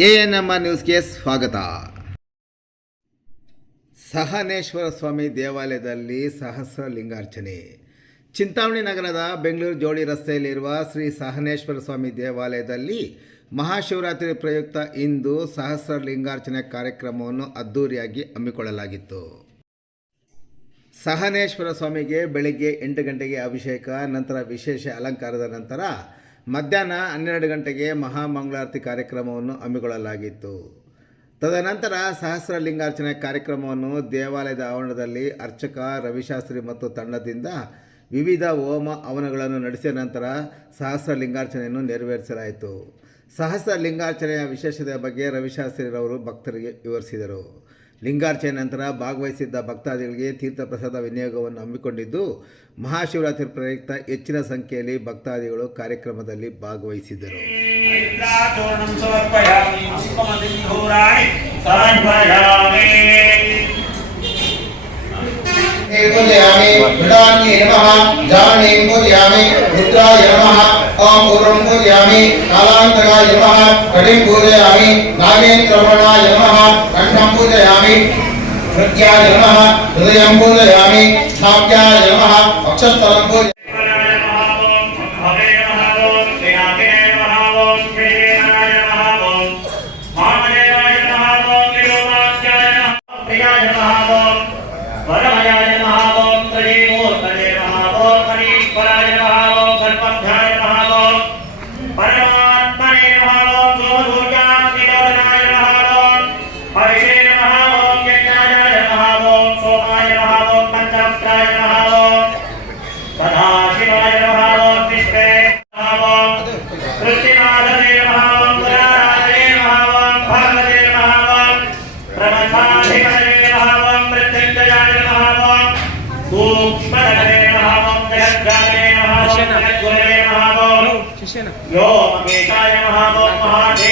A N M R ನ್ಯೂಸ್ಗೆ ಸ್ವಾಗತ. ಸಹನೇಶ್ವರ ಸ್ವಾಮಿ ದೇವಾಲಯದಲ್ಲಿ ಸಹಸ್ರ ಲಿಂಗಾರ್ಚನೆ ಚಿಂತಾಮಣಿ ನಗರದ ಬೆಂಗಳೂರು ಜೋಡಿ ರಸ್ತೆಯಲ್ಲಿರುವ ಶ್ರೀ ಸಹನೇಶ್ವರ ಸ್ವಾಮಿ ದೇವಾಲಯದಲ್ಲಿ ಮಹಾಶಿವರಾತ್ರಿ ಪ್ರಯುಕ್ತ ಇಂದು ಸಹಸ್ರ ಲಿಂಗಾರ್ಚನೆ ಕಾರ್ಯಕ್ರಮವನ್ನು ಅದ್ಧೂರಿಯಾಗಿ ಹಮ್ಮಿಕೊಳ್ಳಲಾಗಿತ್ತು. ಸಹನೇಶ್ವರ ಸ್ವಾಮಿಗೆ ಬೆಳಿಗ್ಗೆ ಎಂಟು ಗಂಟೆಗೆ ಅಭಿಷೇಕ, ನಂತರ ವಿಶೇಷ ಅಲಂಕಾರದ ನಂತರ ಮಧ್ಯಾಹ್ನ ಹನ್ನೆರಡು ಗಂಟೆಗೆ ಮಹಾಮಂಗಳಾರತಿ ಕಾರ್ಯಕ್ರಮವನ್ನು ಹಮ್ಮಿಕೊಳ್ಳಲಾಗಿತ್ತು. ತದನಂತರ ಸಹಸ್ರ ಲಿಂಗಾರ್ಚನೆ ಕಾರ್ಯಕ್ರಮವನ್ನು ದೇವಾಲಯದ ಆವರಣದಲ್ಲಿ ಅರ್ಚಕ, ರವಿಶಾಸ್ತ್ರಿ ಮತ್ತು ತಂಡದಿಂದ ವಿವಿಧ ಹೋಮ ಹವನಗಳನ್ನು ನಡೆಸಿದ ನಂತರ ಸಹಸ್ರ ಲಿಂಗಾರ್ಚನೆಯನ್ನು ನೆರವೇರಿಸಲಾಯಿತು. ಸಹಸ್ರ ಲಿಂಗಾರ್ಚನೆಯ ವಿಶೇಷತೆಯ ಬಗ್ಗೆ ರವಿಶಾಸ್ತ್ರಿರವರು ಭಕ್ತರಿಗೆ ವಿವರಿಸಿದರು. ಲಿಂಗಾರ್ಚನೆ ನಂತರ ಭಾಗವಹಿಸಿದ್ದ ಭಕ್ತಾದಿಗಳಿಗೆ ತೀರ್ಥಪ್ರಸಾದ ವಿನಿಯೋಗವನ್ನು ಹಮ್ಮಿಕೊಂಡಿದ್ದು ಮಹಾಶಿವರಾತ್ರಿ ಪ್ರಯುಕ್ತ ಹೆಚ್ಚಿನ ಸಂಖ್ಯೆಯಲ್ಲಿ ಭಕ್ತಾದಿಗಳು ಕಾರ್ಯಕ್ರಮದಲ್ಲಿ ಭಾಗವಹಿಸಿದ್ದರು चूर्णं समर्पयामि पुष्पमतिघोराणि समर्पयामि पूजयामि मृडान्ये नमः जाने पूजयामि रुद्राय नमः ओम पूर्वं पूजयामि कालान्तराय नमः कटिं पूजयामि नागेन्द्रमणाय नमः కంఠంబూజయామి ప్రత్యాయ నమ హృదయంబూజయామి స్థాప్యాయ నమ వక్షస్థలంబూజ सर्वभूतमङ्गलप्रदाय नमः। सदाशिवाय नमः विष्णे नमः। कृष्णनाथने नमः। पुराराजे नमः। भगवते नमः। प्रमथाधिपतये नमः। मृत्युञ्जयाय नमः। सूक्ष्मधने नमः। जगद्गाने नमः। जगद्गुणे नमः। यो ममेशाय नमः। महादेव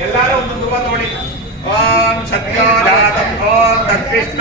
ಎಲ್ಲರೂ ಒಂದೊಂದು ರೂಪ ನೋಡಿ. ಓಂ ಸತ್ಯ ಓಂ ತತ್ಕೃಷ್ಣ